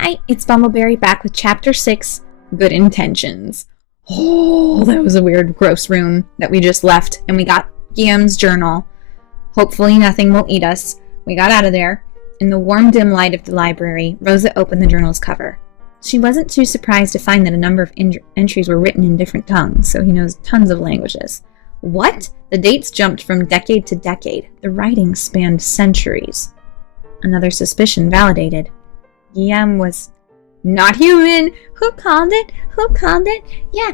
Hi, it's Bumbleberry back with Chapter 6, Good Intentions. Oh, that was a weird, gross room that we just left, and we got Guilleme's journal. Hopefully nothing will eat us. We got out of there. In the warm, dim light of the library, Rosa opened the journal's cover. She wasn't too surprised to find that a number of entries were written in different tongues, so he knows tons of languages. What? The dates jumped from decade to decade. The writing spanned centuries. Another suspicion validated. Guilleme was not human. Who called it? Who called it? Yeah.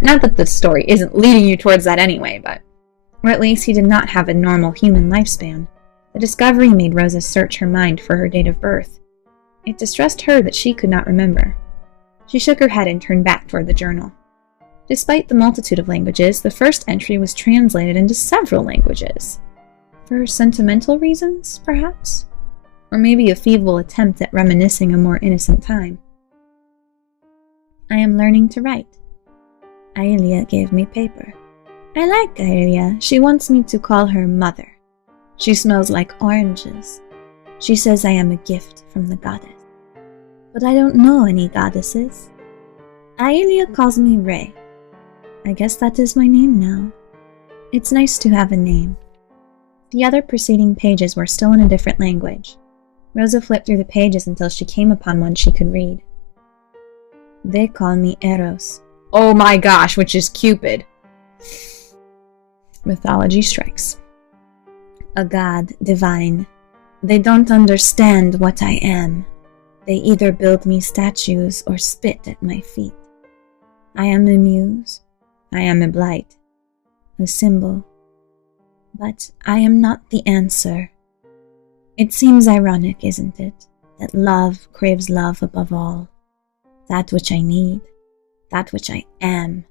Not that the story isn't leading you towards that anyway, but... Or at least he did not have a normal human lifespan. The discovery made Rosa search her mind for her date of birth. It distressed her that she could not remember. She shook her head and turned back toward the journal. Despite the multitude of languages, the first entry was translated into several languages. For sentimental reasons, perhaps? Or maybe a feeble attempt at reminiscing a more innocent time. I am learning to write. Aelia gave me paper. I like Aelia. She wants me to call her mother. She smells like oranges. She says I am a gift from the goddess. But I don't know any goddesses. Aelia calls me Ray. I guess that is my name now. It's nice to have a name. The other preceding pages were still in a different language. Rosa flipped through the pages until she came upon one she could read. They call me Eros. Oh my gosh, which is Cupid. Mythology strikes. A god divine. They don't understand what I am. They either build me statues or spit at my feet. I am a muse. I am a blight. A symbol. But I am not the answer. It seems ironic, isn't it, that love craves love above all. That which I need, that which I am,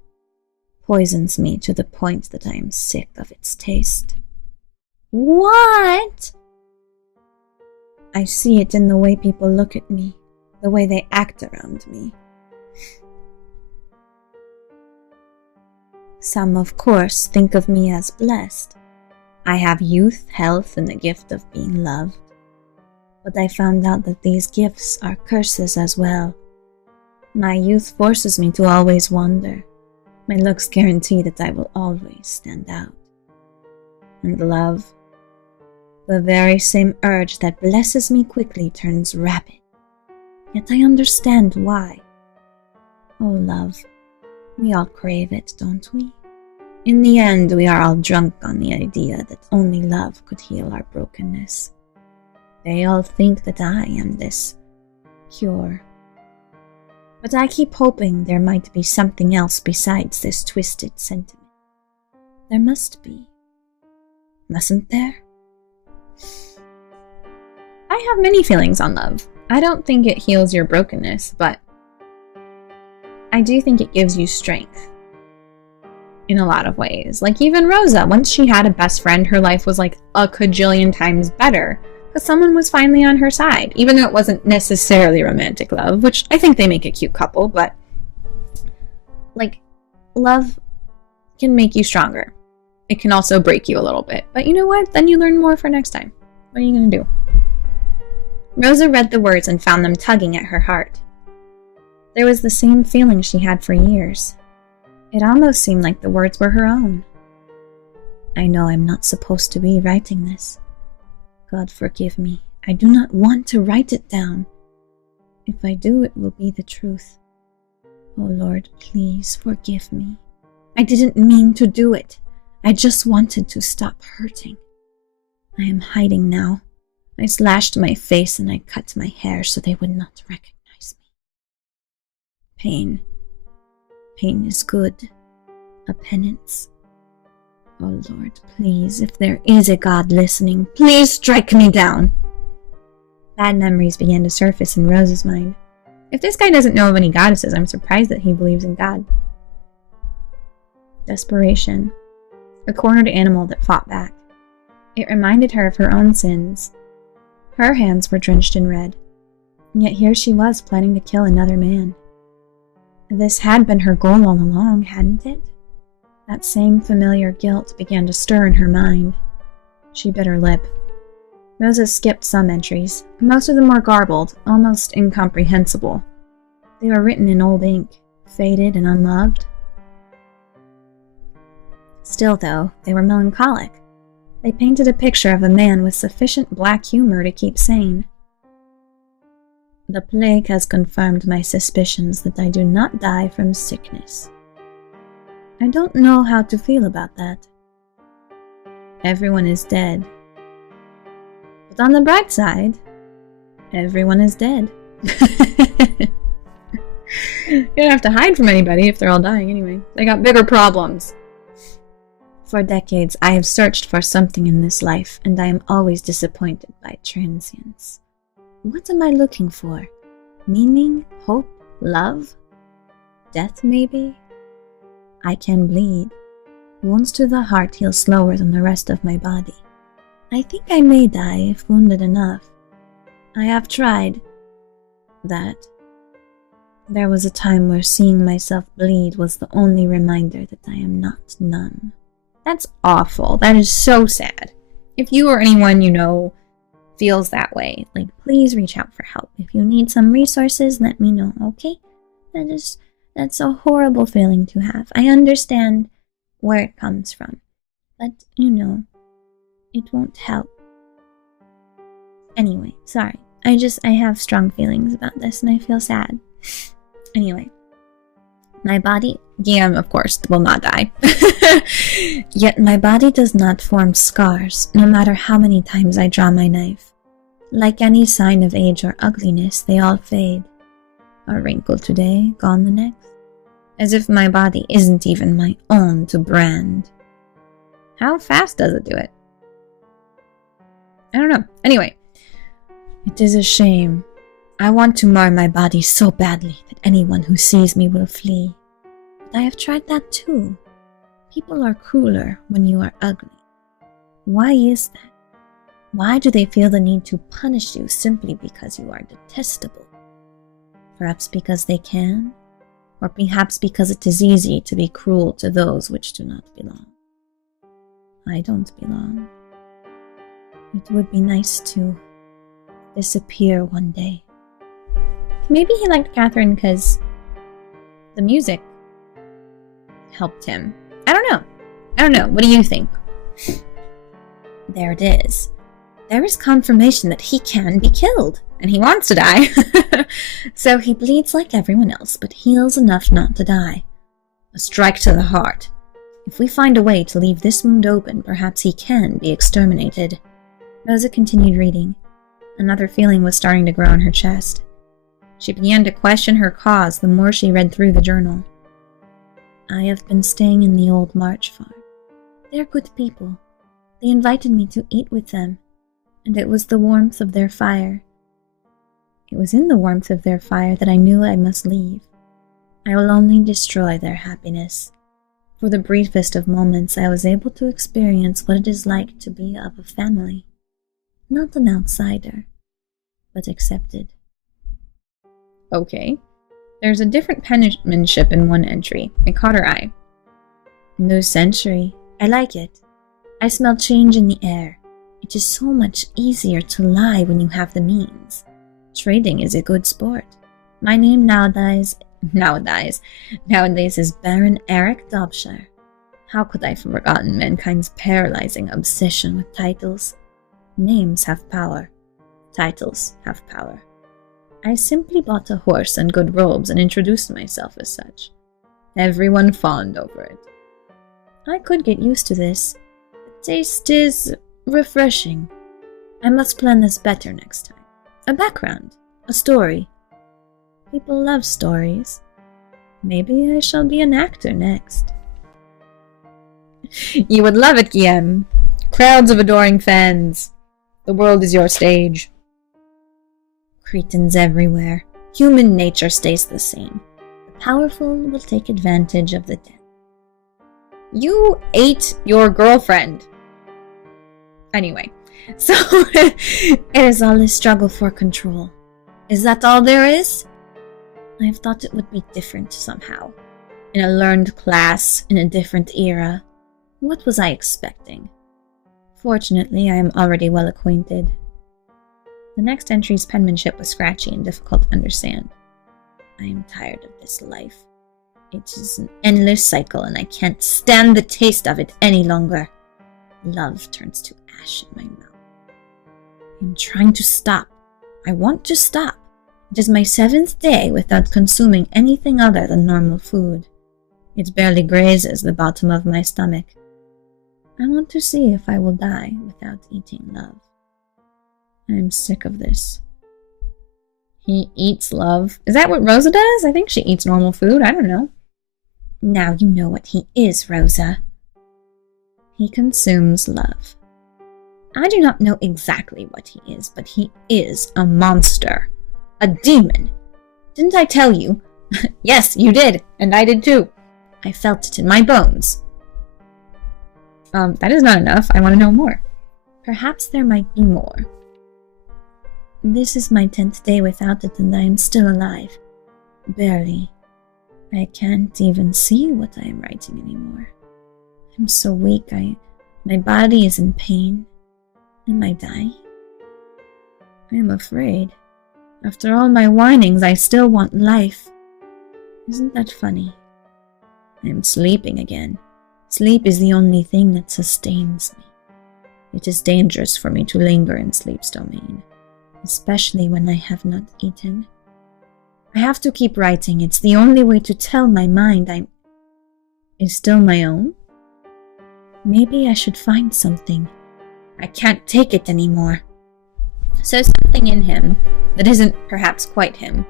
poisons me to the point that I am sick of its taste. What? I see it in the way people look at me, the way they act around me. Some, of course, think of me as blessed. I have youth, health, and the gift of being loved. But I found out that these gifts are curses as well. My youth forces me to always wander. My looks guarantee that I will always stand out. And love, the very same urge that blesses me quickly turns rabid. Yet I understand why. Oh, love, we all crave it, don't we? In the end, we are all drunk on the idea that only love could heal our brokenness. They all think that I am this cure. But I keep hoping there might be something else besides this twisted sentiment. There must be. Mustn't there? I have many feelings on love. I don't think it heals your brokenness, but I do think it gives you strength. In a lot of ways. Like even Rosa, once she had a best friend, her life was like a cajillion times better. Because someone was finally on her side. Even though it wasn't necessarily romantic love, which I think they make a cute couple, but like, love can make you stronger. It can also break you a little bit. But you know what? Then you learn more for next time. What are you going to do? Rosa read the words and found them tugging at her heart. There was the same feeling she had for years. It almost seemed like the words were her own. I know I'm not supposed to be writing this. God forgive me. I do not want to write it down. If I do, it will be the truth. Oh Lord, please forgive me. I didn't mean to do it. I just wanted to stop hurting. I am hiding now. I slashed my face and I cut my hair so they would not recognize me. Pain. Pain is good. A penance. Oh Lord, please, if there is a God listening, please strike me down. Bad memories began to surface in Rosa's mind. If this guy doesn't know of any goddesses, I'm surprised that he believes in God. Desperation. A cornered animal that fought back. It reminded her of her own sins. Her hands were drenched in red. And yet here she was planning to kill another man. This had been her goal all along, hadn't it? That same familiar guilt began to stir in her mind. She bit her lip. Rosa skipped some entries. Most of them were garbled, almost incomprehensible. They were written in old ink, faded and unloved. Still, though, they were melancholic. They painted a picture of a man with sufficient black humor to keep sane. The plague has confirmed my suspicions that I do not die from sickness. I don't know how to feel about that. Everyone is dead. But on the bright side, everyone is dead. You don't have to hide from anybody if they're all dying anyway. They got bigger problems. For decades, I have searched for something in this life, and I am always disappointed by transience. What am I looking for? Meaning? Hope? Love? Death, maybe? I can bleed. Wounds to the heart heal slower than the rest of my body. I think I may die if wounded enough. I have tried that. There was a time where seeing myself bleed was the only reminder that I am not numb. That's awful. That is so sad. If you or anyone you know feels that way, please reach out for help. If you need some resources, let me know, okay? That's a horrible feeling to have. I understand where it comes from, but it won't help. Anyway, sorry. I have strong feelings about this and I feel sad. Anyway, my body, Guilleme, of course, will not die. Yet my body does not form scars, no matter how many times I draw my knife. Like any sign of age or ugliness, they all fade. A wrinkle today, gone the next. As if my body isn't even my own to brand. How fast does it do it? I don't know. Anyway, it is a shame. I want to mar my body so badly that anyone who sees me will flee. But I have tried that too. People are crueler when you are ugly. Why is that? Why do they feel the need to punish you simply because you are detestable? Perhaps because they can? Or perhaps because it is easy to be cruel to those which do not belong. I don't belong. It would be nice to disappear one day. Maybe he liked Catherine because the music helped him. I don't know. What do you think? There it is. There is confirmation that he can be killed, and he wants to die. So he bleeds like everyone else, but heals enough not to die. A strike to the heart. If we find a way to leave this wound open, perhaps he can be exterminated. Rosa continued reading. Another feeling was starting to grow in her chest. She began to question her cause the more she read through the journal. I have been staying in the old March farm. They're good people. They invited me to eat with them, and it was the warmth of their fire. It was in the warmth of their fire that I knew I must leave. I will only destroy their happiness. For the briefest of moments, I was able to experience what it is like to be of a family. Not an outsider, but accepted. Okay. There's a different penmanship in one entry. It caught her eye. New century. I like it. I smell change in the air. It is so much easier to lie when you have the means. Trading is a good sport. My name nowadays is Baron Eric Dobshire. How could I have forgotten mankind's paralyzing obsession with titles? Names have power. Titles have power. I simply bought a horse and good robes and introduced myself as such. Everyone fawned over it. I could get used to this. The taste is refreshing. I must plan this better next time. A background. A story. People love stories. Maybe I shall be an actor next. You would love it, Guilleme. Crowds of adoring fans. The world is your stage. Cretins everywhere. Human nature stays the same. The powerful will take advantage of the dead. You ate your girlfriend. Anyway, so it is all this struggle for control. Is that all there is? I have thought it would be different somehow. In a learned class, in a different era. What was I expecting? Fortunately, I am already well acquainted. The next entry's penmanship was scratchy and difficult to understand. I am tired of this life. It is an endless cycle, and I can't stand the taste of it any longer. Love turns to ash in my mouth. I am trying to stop. I want to stop. It is my 7th day without consuming anything other than normal food. It barely grazes the bottom of my stomach. I want to see if I will die without eating love. I am sick of this. He eats love. Is that what Rosa does? I think she eats normal food. I don't know. Now you know what he is, Rosa. He consumes love. I do not know exactly what he is, but he is a monster. A demon. Didn't I tell you? Yes, you did, and I did too. I felt it in my bones. That is not enough. I want to know more. Perhaps there might be more. This is my 10th day without it, and I am still alive. Barely. I can't even see what I am writing anymore. I'm so weak. My body is in pain. Am I dying? I am afraid. After all my whinings, I still want life. Isn't that funny? I am sleeping again. Sleep is the only thing that sustains me. It is dangerous for me to linger in sleep's domain, especially when I have not eaten. I have to keep writing. It's the only way to tell my mind is still my own. Maybe I should find something. I can't take it anymore. So something in him that isn't perhaps quite him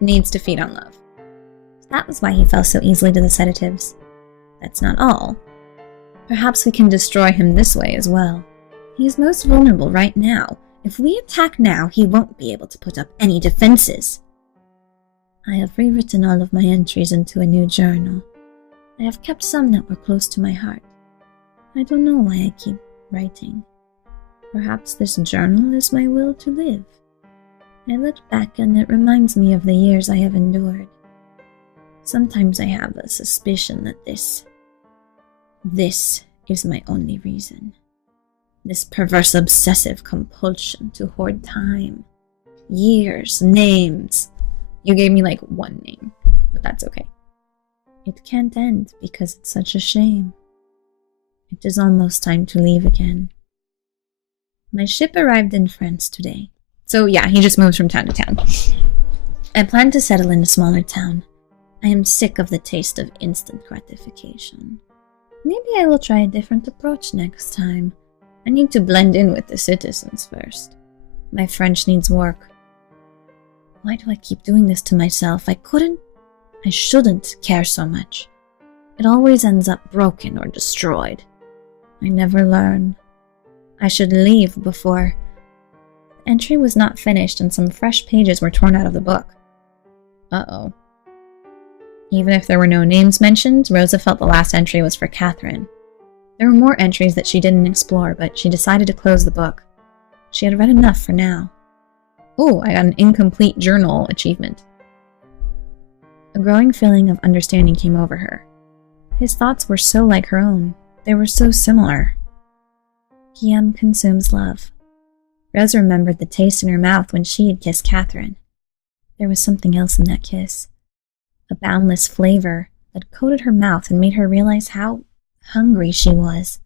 needs to feed on love. That was why he fell so easily to the sedatives. That's not all. Perhaps we can destroy him this way as well. He is most vulnerable right now. If we attack now, he won't be able to put up any defenses. I have rewritten all of my entries into a new journal. I have kept some that were close to my heart. I don't know why I keep writing. Perhaps this journal is my will to live. I look back and it reminds me of the years I have endured. Sometimes I have a suspicion that this is my only reason. This perverse obsessive compulsion to hoard time, years, names. You gave me like one name, but that's okay. It can't end because it's such a shame. It is almost time to leave again. My ship arrived in France today. So yeah, he just moves from town to town. I plan to settle in a smaller town. I am sick of the taste of instant gratification. Maybe I will try a different approach next time. I need to blend in with the citizens first. My French needs work. Why do I keep doing this to myself? I shouldn't care so much. It always ends up broken or destroyed. I never learn. I should leave before... The entry was not finished and some fresh pages were torn out of the book. Uh-oh. Even if there were no names mentioned, Rosa felt the last entry was for Catherine. There were more entries that she didn't explore, but she decided to close the book. She had read enough for now. Ooh, I got an incomplete journal achievement. A growing feeling of understanding came over her. His thoughts were so like her own. They were so similar. Guilleme consumes love. Rosa remembered the taste in her mouth when she had kissed Catherine. There was something else in that kiss. A boundless flavor that coated her mouth and made her realize how hungry she was.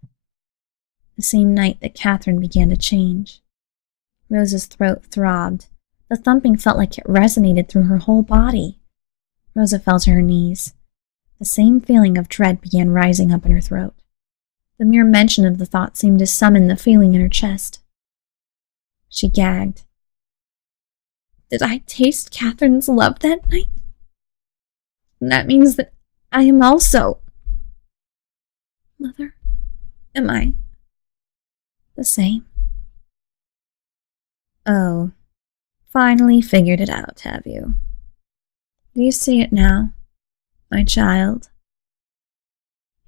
The same night that Catherine began to change. Rosa's throat throbbed. The thumping felt like it resonated through her whole body. Rosa fell to her knees. The same feeling of dread began rising up in her throat. The mere mention of the thought seemed to summon the feeling in her chest. She gagged. Did I taste Catherine's love that night? And that means that I am also... Mother, am I the same? Oh, finally figured it out, have you? Do you see it now, my child?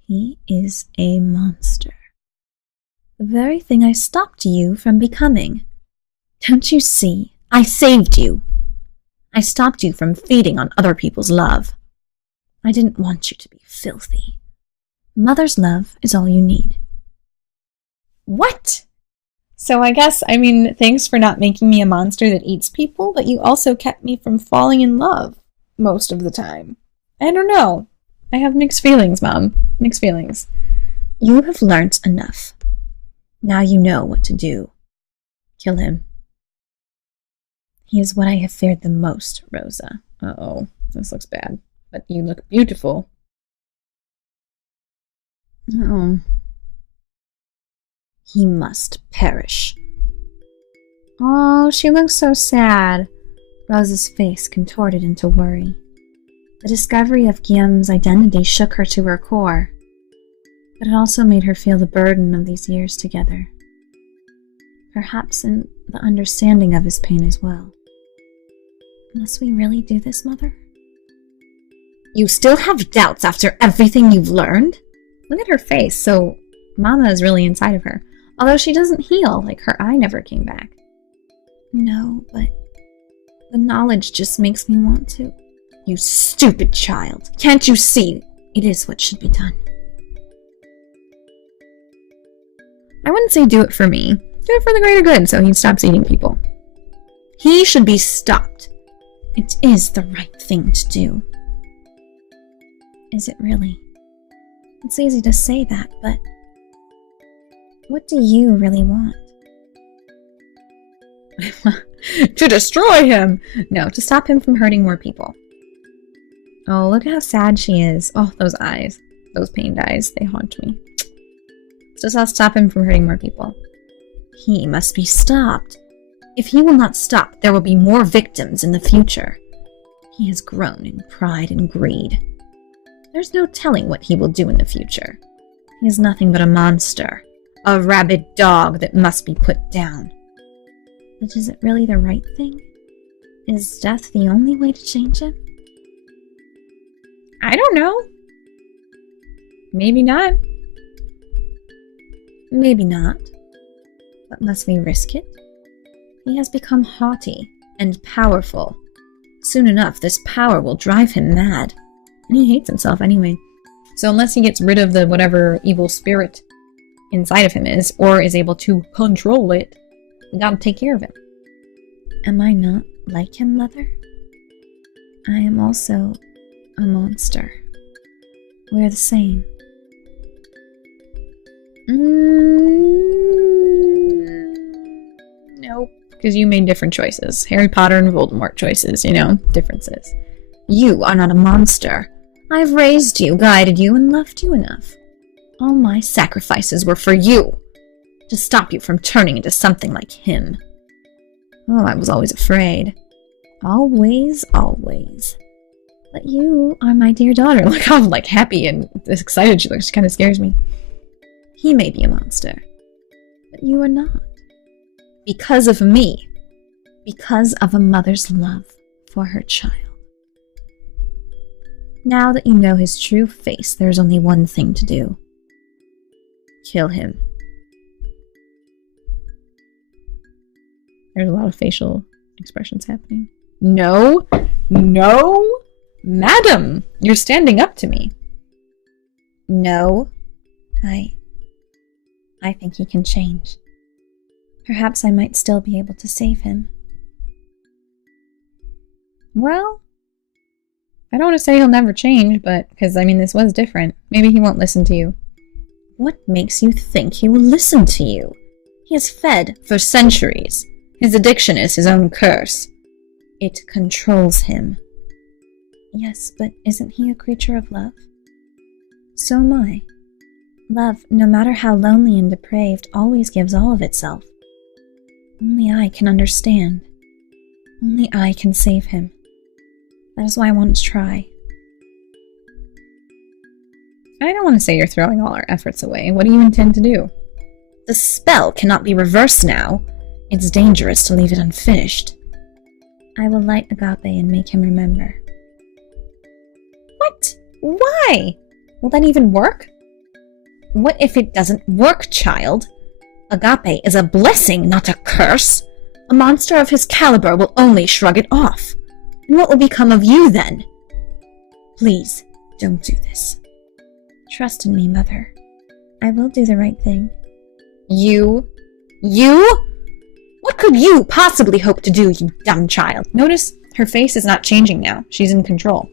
He is a monster. The very thing I stopped you from becoming. Don't you see? I saved you. I stopped you from feeding on other people's love. I didn't want you to be filthy. Mother's love is all you need. What? So I guess, I mean, thanks for not making me a monster that eats people, but you also kept me from falling in love most of the time. I don't know. I have mixed feelings, Mom. Mixed feelings. You have learnt enough. Now you know what to do. Kill him. He is what I have feared the most, Rosa. Uh-oh, this looks bad. But you look beautiful. Oh. He must perish. Oh, she looks so sad. Rosa's face contorted into worry. The discovery of Guilleme's identity shook her to her core, but it also made her feel the burden of these years together. Perhaps in the understanding of his pain as well. Must we really do this, Mother? You still have doubts after everything you've learned? Look at her face, so Mama is really inside of her. Although she doesn't heal, like her eye never came back. No, but the knowledge just makes me want to. You stupid child. Can't you see it is what should be done? I wouldn't say do it for me. Do it for the greater good so he stops eating people. He should be stopped. It is the right thing to do. Is it really? It's easy to say that, but what do you really want? To destroy him! No, to stop him from hurting more people. Oh, look at how sad she is. Oh, those eyes. Those pained eyes. They haunt me. Just I'll stop him from hurting more people. He must be stopped. If he will not stop, there will be more victims in the future. He has grown in pride and greed. There's no telling what he will do in the future. He is nothing but a monster. A rabid dog that must be put down. But is it really the right thing? Is death the only way to change him? I don't know. Maybe not. Maybe not. But must we risk it? He has become haughty and powerful. Soon enough, this power will drive him mad. And he hates himself anyway. So unless he gets rid of the whatever evil spirit inside of him is, or is able to control it, we gotta take care of him. Am I not like him, Mother? I am also a monster. We're the same. Nope. Because you made different choices. Harry Potter and Voldemort choices, you know, differences. You are not a monster. I've raised you, guided you, and loved you enough. All my sacrifices were for you, to stop you from turning into something like him. Oh, I was always afraid. Always, always. But you are my dear daughter. Look how, happy and excited she looks. She kind of scares me. He may be a monster, but you are not. Because of me. Because of a mother's love for her child. Now that you know his true face, there's only one thing to do. Kill him. There's a lot of facial expressions happening. No! No! Madam! You're standing up to me. No. I think he can change. Perhaps I might still be able to save him. Well, I don't want to say he'll never change, but, because, I mean, this was different. Maybe he won't listen to you. What makes you think he will listen to you? He has fed for centuries. His addiction is his own curse. It controls him. Yes, but isn't he a creature of love? So am I. Love, no matter how lonely and depraved, always gives all of itself. Only I can understand. Only I can save him. That is why I want to try. I don't want to say you're throwing all our efforts away. What do you intend to do? The spell cannot be reversed now. It's dangerous to leave it unfinished. I will light Agape and make him remember. What? Why? Will that even work? What if it doesn't work, child? Agape is a blessing, not a curse. A monster of his caliber will only shrug it off. And what will become of you then? Please, don't do this. Trust in me, Mother. I will do the right thing. You You? What could you possibly hope to do, you dumb child? Notice her face is not changing now. She's in control.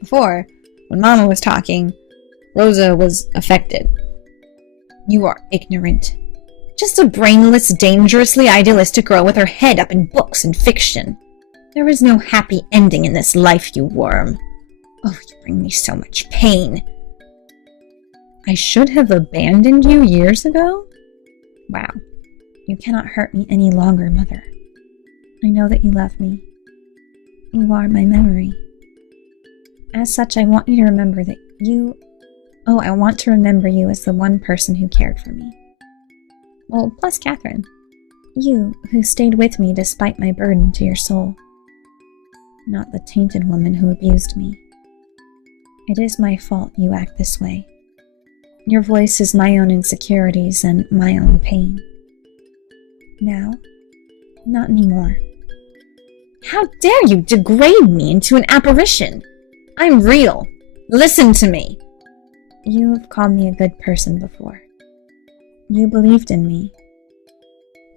Before, when Mama was talking, Rosa was affected. You are ignorant. Just a brainless, dangerously idealistic girl with her head up in books and fiction. There is no happy ending in this life, you worm. Oh, you bring me so much pain. I should have abandoned you years ago? Wow. You cannot hurt me any longer, Mother. I know that you love me. You are my memory. As such, I want you to remember that you... Oh, I want to remember you as the one person who cared for me. Well, plus Catherine. You, who stayed with me despite my burden to your soul. Not the tainted woman who abused me. It is my fault you act this way. Your voice is my own insecurities and my own pain. Now, not anymore. How dare you degrade me into an apparition? I'm real. Listen to me. You have called me a good person before. You believed in me.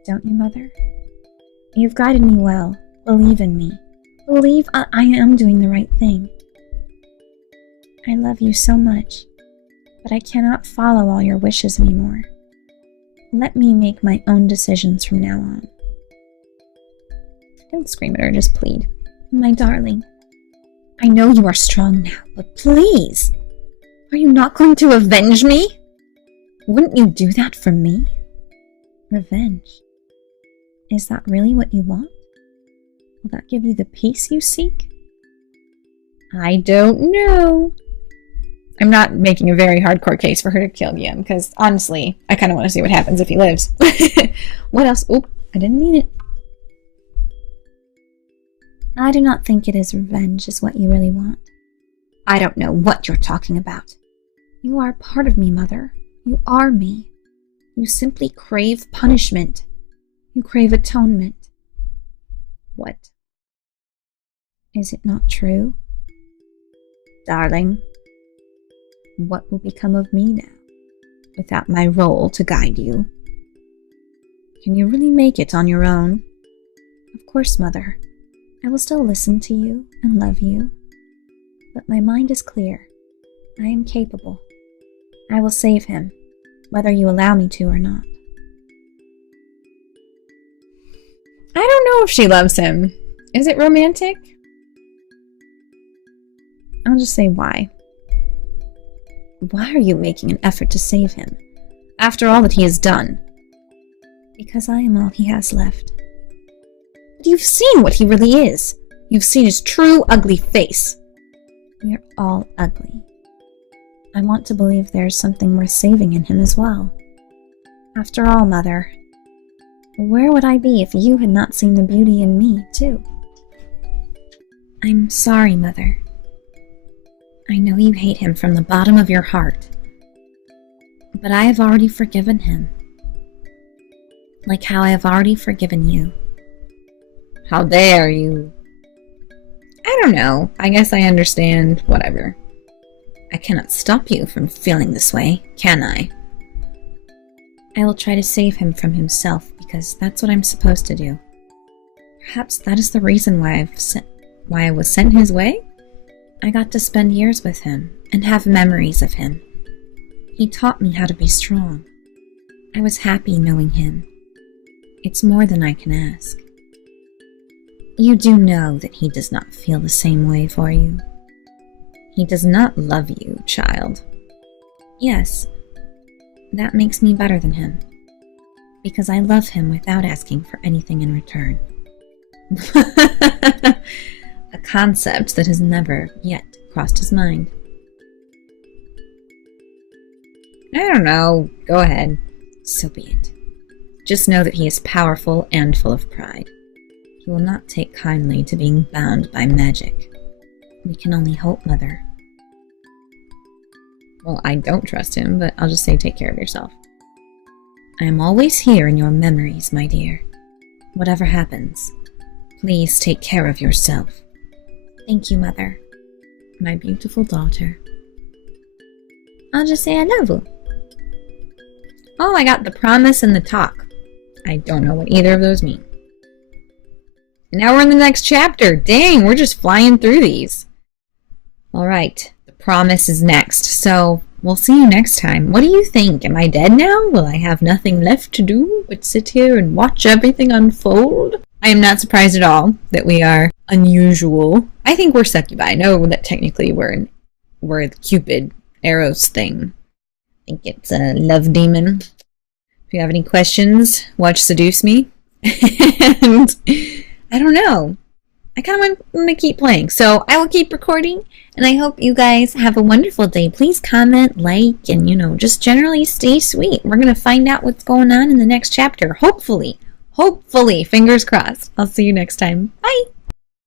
Don't you, Mother? You've guided me well. Believe in me. Believe I am doing the right thing. I love you so much, but I cannot follow all your wishes anymore. Let me make my own decisions from now on. Don't scream at her, just plead. My darling, I know you are strong now, but please, are you not going to avenge me? Wouldn't you do that for me? Revenge? Is that really what you want? Will that give you the peace you seek? I don't know. I'm not making a very hardcore case for her to kill Guilleme, because honestly, I kind of want to see what happens if he lives. What else? Oop, I didn't mean it. I do not think it is revenge is what you really want. I don't know what you're talking about. You are part of me, Mother. You are me. You simply crave punishment. You crave atonement. What? Is it not true? Darling, what will become of me now, without my role to guide you? Can you really make it on your own? Of course, Mother. I will still listen to you and love you. But my mind is clear. I am capable. I will save him, whether you allow me to or not. I don't know if she loves him. Is it romantic? I'll just say why. Why are you making an effort to save him, after all that he has done? Because I am all he has left. But you've seen what he really is. You've seen his true, ugly face. We are all ugly. I want to believe there's something worth saving in him as well. After all, Mother, where would I be if you had not seen the beauty in me, too? I'm sorry, Mother. I know you hate him from the bottom of your heart, but I have already forgiven him, like how I have already forgiven you. How dare you? I don't know. I guess I understand. Whatever. I cannot stop you from feeling this way, can I? I will try to save him from himself, because that's what I'm supposed to do. Perhaps that is the reason why I was sent his way? I got to spend years with him, and have memories of him. He taught me how to be strong. I was happy knowing him. It's more than I can ask. You do know that he does not feel the same way for you. He does not love you, child. Yes, that makes me better than him, because I love him without asking for anything in return. A concept that has never yet crossed his mind. I don't know. Go ahead. So be it. Just know that he is powerful and full of pride. He will not take kindly to being bound by magic. We can only hope, Mother. Well, I don't trust him, but I'll just say take care of yourself. I am always here in your memories, my dear. Whatever happens, please take care of yourself. Thank you, Mother. My beautiful daughter. I'll just say I love you. Oh, I got the promise and the talk. I don't know what either of those mean. And now we're in the next chapter. Dang, we're just flying through these. All right, the promise is next. So we'll see you next time. What do you think? Am I dead now? Will I have nothing left to do but sit here and watch everything unfold? I am not surprised at all that we are unusual. I think we're succubi. I know that technically we're the Cupid Eros thing. I think it's a love demon. If you have any questions, watch Seduce Me. And I don't know. I kind of want to keep playing. So I will keep recording. And I hope you guys have a wonderful day. Please comment, like, and, just generally stay sweet. We're going to find out what's going on in the next chapter. Hopefully. Fingers crossed. I'll see you next time. Bye.